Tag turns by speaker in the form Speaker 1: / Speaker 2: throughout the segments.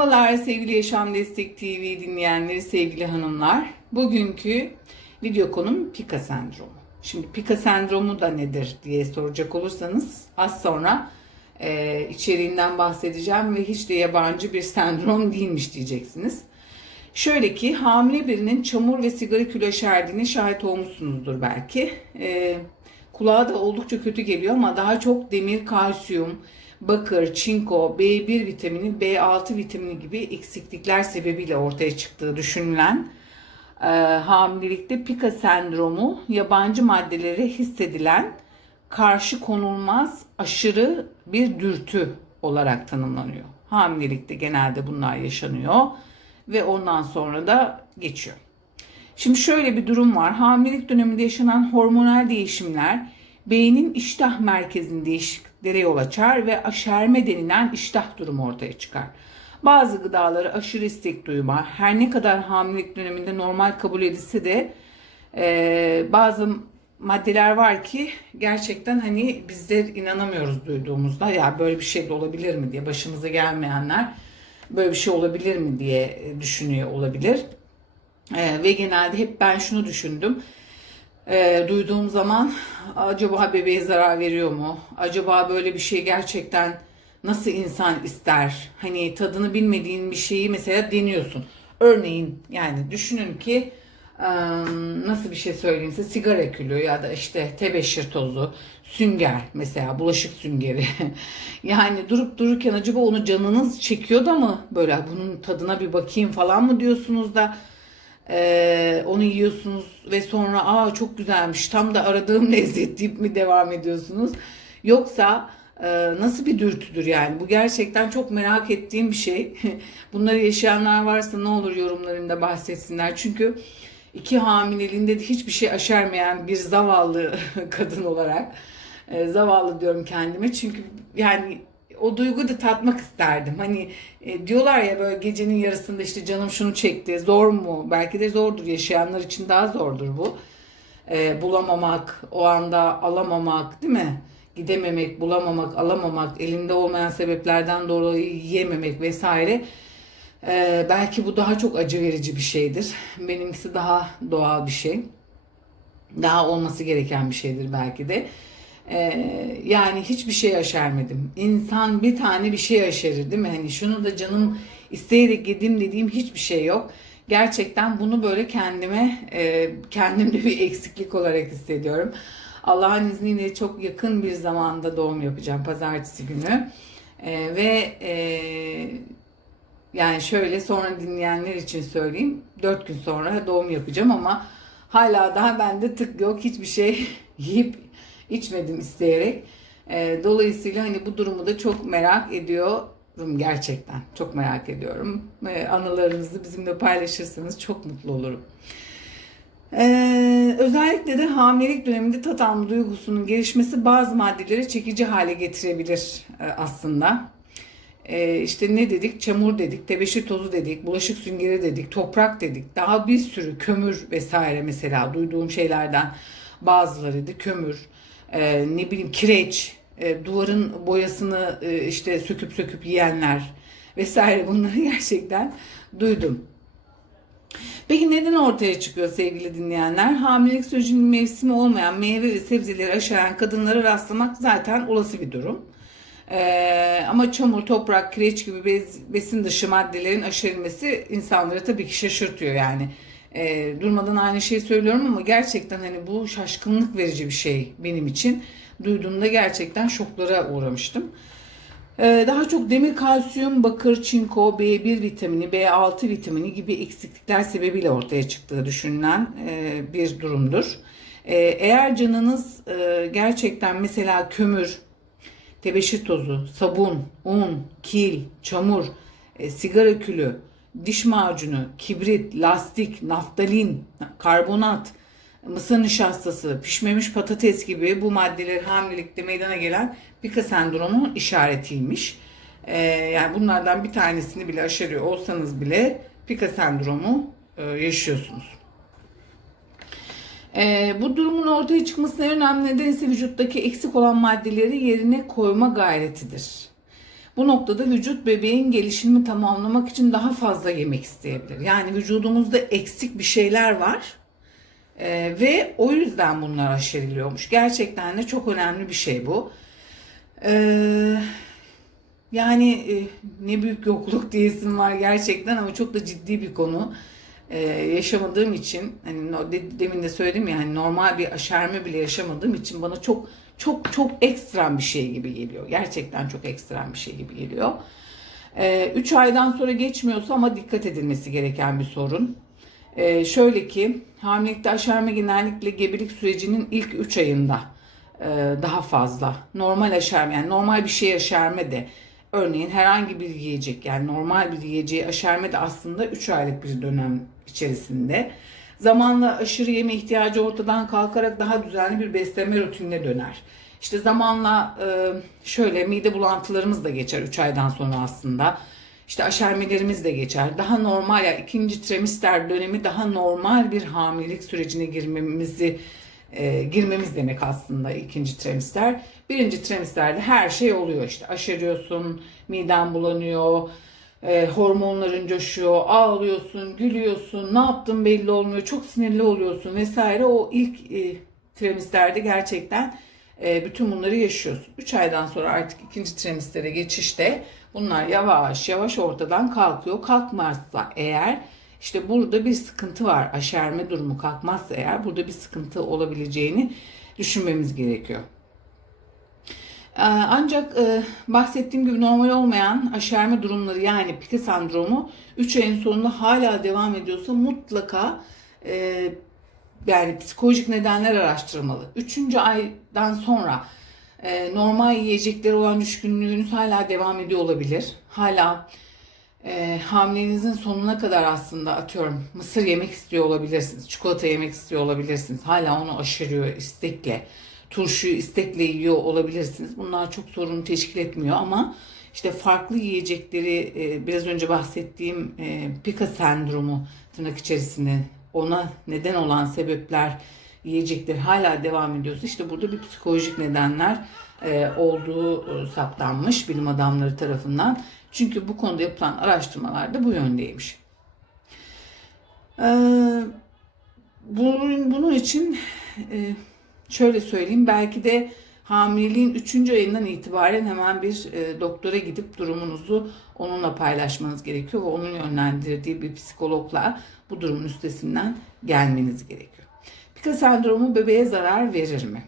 Speaker 1: Merhabalar sevgili Yaşam Destek TV dinleyenleri, sevgili hanımlar. Bugünkü video konum Pika sendromu. Şimdi Pika sendromu da nedir diye soracak olursanız az sonra e, içeriğinden bahsedeceğim ve hiç de yabancı bir sendrom değilmiş diyeceksiniz. Şöyle ki hamile birinin çamur ve sigara kilo aşerdiğine şahit olmuşsunuzdur belki. E, kulağa da oldukça kötü geliyor ama daha çok demir, kalsiyum, bakır, çinko, B1 vitamini, B6 vitamini gibi eksiklikler sebebiyle ortaya çıktığı düşünülen e, hamilelikte Pika sendromu yabancı maddelere hissedilen karşı konulmaz aşırı bir dürtü olarak tanımlanıyor. Hamilelikte genelde bunlar yaşanıyor ve ondan sonra da geçiyor. Şimdi şöyle bir durum var. Hamilelik döneminde yaşanan hormonal değişimler beynin iştah merkezinin değişikliklere yol açar ve aşerme denilen iştah durumu ortaya çıkar. Bazı gıdaları aşırı istek duyma, her ne kadar hamilelik döneminde normal kabul edilse de e, bazı maddeler var ki gerçekten hani bizler inanamıyoruz duyduğumuzda ya böyle bir şey de olabilir mi diye başımıza gelmeyenler böyle bir şey olabilir mi diye düşünüyor olabilir. E, ve genelde hep ben şunu düşündüm. E, duyduğum zaman acaba bebeğe zarar veriyor mu? Acaba böyle bir şey gerçekten nasıl insan ister? Hani tadını bilmediğin bir şeyi mesela deniyorsun. Örneğin yani düşünün ki e, nasıl bir şey söyleyeyim size sigara külü ya da işte tebeşir tozu, sünger mesela bulaşık süngeri. yani durup dururken acaba onu canınız çekiyor da mı böyle bunun tadına bir bakayım falan mı diyorsunuz da ee, onu yiyorsunuz ve sonra aa çok güzelmiş tam da aradığım lezzet deyip mi devam ediyorsunuz? Yoksa e, nasıl bir dürtüdür yani? Bu gerçekten çok merak ettiğim bir şey. Bunları yaşayanlar varsa ne olur yorumlarında bahsetsinler. Çünkü iki hamileliğinde de hiçbir şey aşermeyen bir zavallı kadın olarak e, zavallı diyorum kendime. Çünkü yani o duyguyu da tatmak isterdim. Hani e, diyorlar ya böyle gecenin yarısında işte canım şunu çekti. Zor mu? Belki de zordur. Yaşayanlar için daha zordur bu. E, bulamamak, o anda alamamak değil mi? Gidememek, bulamamak, alamamak, elinde olmayan sebeplerden dolayı yiyememek vesaire. E, belki bu daha çok acı verici bir şeydir. Benimkisi daha doğal bir şey. Daha olması gereken bir şeydir belki de. Ee, yani hiçbir şey aşermedim. İnsan bir tane bir şey aşerir değil mi? Hani şunu da canım isteyerek yedim dediğim hiçbir şey yok. Gerçekten bunu böyle kendime, e, kendimde bir eksiklik olarak hissediyorum. Allah'ın izniyle çok yakın bir zamanda doğum yapacağım pazartesi günü. E, ve e, yani şöyle sonra dinleyenler için söyleyeyim. 4 gün sonra doğum yapacağım ama hala daha bende tık yok. Hiçbir şey yiyip içmedim isteyerek. E, dolayısıyla hani bu durumu da çok merak ediyorum gerçekten. Çok merak ediyorum. E, anılarınızı bizimle paylaşırsanız çok mutlu olurum. Ee, özellikle de hamilelik döneminde tat alma duygusunun gelişmesi bazı maddeleri çekici hale getirebilir e, aslında. Ee, işte ne dedik? Çamur dedik, tebeşir tozu dedik, bulaşık süngeri dedik, toprak dedik. Daha bir sürü kömür vesaire mesela duyduğum şeylerden bazılarıydı kömür e, ne bileyim kireç, e, duvarın boyasını e, işte söküp söküp yiyenler vesaire bunları gerçekten duydum. Peki neden ortaya çıkıyor sevgili dinleyenler? Hamilelik sürecinin mevsimi olmayan meyve ve sebzeleri aşaran kadınlara rastlamak zaten olası bir durum. Ee, ama çamur, toprak, kireç gibi bez, besin dışı maddelerin aşırılması insanları tabii ki şaşırtıyor yani. E, durmadan aynı şeyi söylüyorum ama gerçekten hani bu şaşkınlık verici bir şey benim için. Duyduğumda gerçekten şoklara uğramıştım. Ee, daha çok demir, kalsiyum, bakır, çinko, B1 vitamini, B6 vitamini gibi eksiklikler sebebiyle ortaya çıktığı düşünülen e, bir durumdur. E, eğer canınız e, gerçekten mesela kömür, tebeşir tozu, sabun, un, kil, çamur, e, sigara külü, diş macunu, kibrit, lastik, naftalin, karbonat, mısır nişastası, pişmemiş patates gibi bu maddeler hamilelikte meydana gelen Pika sendromunun işaretiymiş. Ee, yani bunlardan bir tanesini bile aşırıyor olsanız bile Pika sendromu e, yaşıyorsunuz. Ee, bu durumun ortaya çıkmasının en önemli nedeni ise vücuttaki eksik olan maddeleri yerine koyma gayretidir. Bu noktada vücut bebeğin gelişimini tamamlamak için daha fazla yemek isteyebilir. Yani vücudumuzda eksik bir şeyler var. Ee, ve o yüzden bunlar aşeriliyormuş. Gerçekten de çok önemli bir şey bu. Ee, yani e, ne büyük yokluk diyesim var gerçekten ama çok da ciddi bir konu. Ee, yaşamadığım için hani demin de söyledim ya hani normal bir aşerme bile yaşamadığım için bana çok çok çok ekstrem bir şey gibi geliyor. Gerçekten çok ekstrem bir şey gibi geliyor. 3 aydan sonra geçmiyorsa ama dikkat edilmesi gereken bir sorun. Ee, şöyle ki hamilelikte aşerme genellikle gebelik sürecinin ilk 3 ayında e, daha fazla. Normal aşerme yani normal bir şey aşerme de örneğin herhangi bir yiyecek yani normal bir yiyeceği aşerme de aslında 3 aylık bir dönem içerisinde. Zamanla aşırı yeme ihtiyacı ortadan kalkarak daha düzenli bir beslenme rutinine döner. İşte zamanla e, şöyle mide bulantılarımız da geçer 3 aydan sonra aslında. İşte aşermelerimiz de geçer. Daha normal ya ikinci trimester dönemi daha normal bir hamilelik sürecine girmemizi e, girmemiz demek aslında ikinci trimester. Birinci trimesterde her şey oluyor işte aşeriyorsun, miden bulanıyor, e, hormonların coşuyor, ağlıyorsun, gülüyorsun, ne yaptın belli olmuyor, çok sinirli oluyorsun vesaire. O ilk e, trimesterde gerçekten e, bütün bunları yaşıyorsun. 3 aydan sonra artık ikinci trimestere geçişte bunlar yavaş yavaş ortadan kalkıyor. Kalkmazsa eğer işte burada bir sıkıntı var. Aşerme durumu kalkmazsa eğer burada bir sıkıntı olabileceğini düşünmemiz gerekiyor. Ee, Ancak e, bahsettiğim gibi normal olmayan aşerme durumları yani pike sendromu 3 ayın sonunda hala devam ediyorsa mutlaka e, yani psikolojik nedenler araştırılmalı. 3. aydan sonra e, normal yiyecekleri olan düşkünlüğünüz hala devam ediyor olabilir. Hala e, hamilenizin sonuna kadar aslında atıyorum mısır yemek istiyor olabilirsiniz. Çikolata yemek istiyor olabilirsiniz. Hala onu aşırıyor istekle. Turşuyu istekle yiyor olabilirsiniz. Bunlar çok sorun teşkil etmiyor ama işte farklı yiyecekleri e, biraz önce bahsettiğim e, pika sendromu tırnak içerisinde ona neden olan sebepler yiyecekler hala devam ediyorsa işte burada bir psikolojik nedenler e, olduğu saptanmış bilim adamları tarafından. Çünkü bu konuda yapılan araştırmalar da bu yöndeymiş. Bunun, için şöyle söyleyeyim belki de hamileliğin 3. ayından itibaren hemen bir e, doktora gidip durumunuzu onunla paylaşmanız gerekiyor ve onun yönlendirdiği bir psikologla bu durumun üstesinden gelmeniz gerekiyor. Pika sendromu bebeğe zarar verir mi?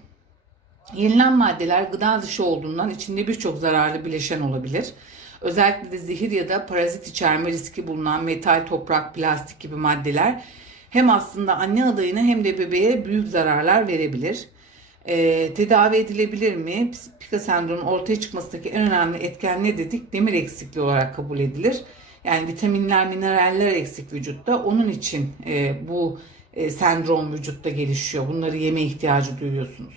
Speaker 1: Yenilen maddeler gıda dışı olduğundan içinde birçok zararlı bileşen olabilir. Özellikle de zehir ya da parazit içerme riski bulunan metal, toprak, plastik gibi maddeler hem aslında anne adayına hem de bebeğe büyük zararlar verebilir. Ee, tedavi edilebilir mi? Pika sendromunun ortaya çıkmasındaki en önemli etken ne dedik? Demir eksikliği olarak kabul edilir. Yani vitaminler, mineraller eksik vücutta. Onun için e, bu e, sendrom vücutta gelişiyor. Bunları yeme ihtiyacı duyuyorsunuz.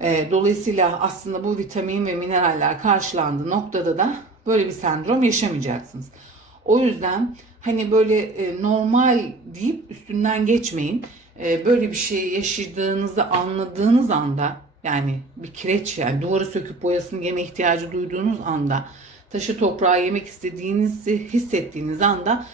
Speaker 1: E, dolayısıyla aslında bu vitamin ve mineraller karşılandığı noktada da böyle bir sendrom yaşamayacaksınız. O yüzden hani böyle e, normal deyip üstünden geçmeyin. E, böyle bir şey yaşadığınızı anladığınız anda yani bir kireç yani duvarı söküp boyasını yeme ihtiyacı duyduğunuz anda taşı toprağı yemek istediğinizi hissettiğiniz anda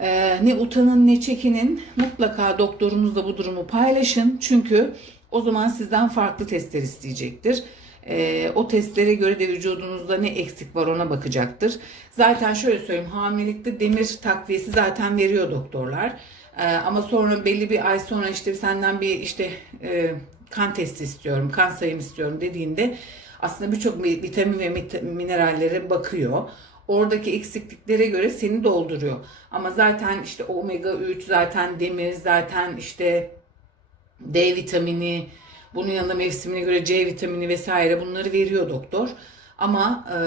Speaker 1: e, ne utanın ne çekinin mutlaka doktorunuzla bu durumu paylaşın. Çünkü o zaman sizden farklı testler isteyecektir. E, o testlere göre de vücudunuzda ne eksik var ona bakacaktır. Zaten şöyle söyleyeyim hamilelikte demir takviyesi zaten veriyor doktorlar. E, ama sonra belli bir ay sonra işte senden bir işte e, kan testi istiyorum, kan sayım istiyorum dediğinde aslında birçok vitamin ve minerallere bakıyor. Oradaki eksikliklere göre seni dolduruyor. Ama zaten işte omega 3, zaten demir, zaten işte D vitamini, bunun yanında mevsimine göre C vitamini vesaire bunları veriyor doktor. Ama e,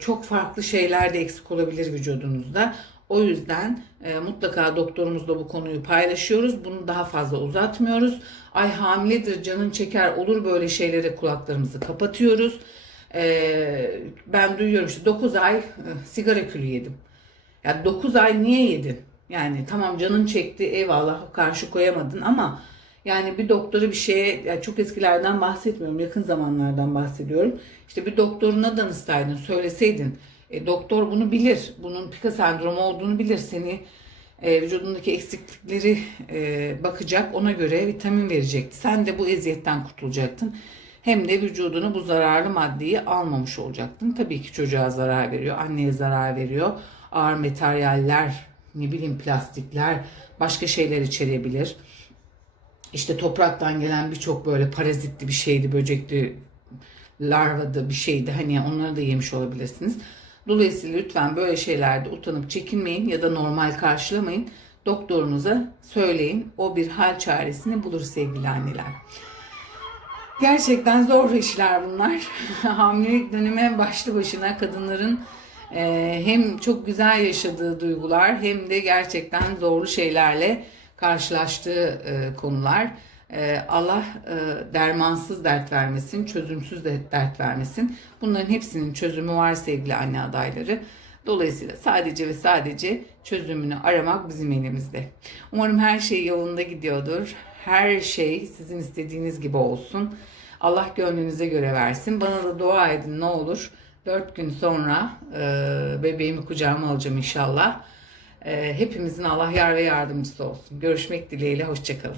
Speaker 1: çok farklı şeyler de eksik olabilir vücudunuzda. O yüzden e, mutlaka doktorumuzla bu konuyu paylaşıyoruz. Bunu daha fazla uzatmıyoruz. Ay hamiledir, canın çeker, olur böyle şeylere kulaklarımızı kapatıyoruz. E, ben duyuyorum işte 9 ay e, sigara külü yedim. Ya 9 ay niye yedin? Yani tamam canın çekti eyvallah karşı koyamadın ama Yani bir doktora bir şeye yani çok eskilerden bahsetmiyorum. Yakın zamanlardan bahsediyorum. İşte bir doktoruna danışsaydın, söyleseydin. E, doktor bunu bilir. Bunun pika sendromu olduğunu bilir. Seni e, vücudundaki eksiklikleri e, bakacak. Ona göre vitamin verecekti. Sen de bu eziyetten kurtulacaktın. Hem de vücudunu bu zararlı maddeyi almamış olacaktın. Tabii ki çocuğa zarar veriyor, anneye zarar veriyor. Ağır materyaller, ne bileyim plastikler, başka şeyler içerebilir. İşte topraktan gelen birçok böyle parazitli bir şeydi, böcekli, larvadı bir şeydi. Hani onları da yemiş olabilirsiniz. Dolayısıyla lütfen böyle şeylerde utanıp çekinmeyin ya da normal karşılamayın. Doktorunuza söyleyin. O bir hal çaresini bulur sevgili anneler. Gerçekten zor işler bunlar. Hamilelik dönemi başlı başına kadınların e, hem çok güzel yaşadığı duygular hem de gerçekten zorlu şeylerle karşılaştığı e, konular. E, Allah e, dermansız dert vermesin, çözümsüz de dert vermesin. Bunların hepsinin çözümü var sevgili anne adayları. Dolayısıyla sadece ve sadece çözümünü aramak bizim elimizde. Umarım her şey yolunda gidiyordur. Her şey sizin istediğiniz gibi olsun. Allah gönlünüze göre versin. Bana da dua edin ne olur. Dört gün sonra e, bebeğimi kucağıma alacağım inşallah. E, hepimizin Allah yar ve yardımcısı olsun. Görüşmek dileğiyle. Hoşçakalın.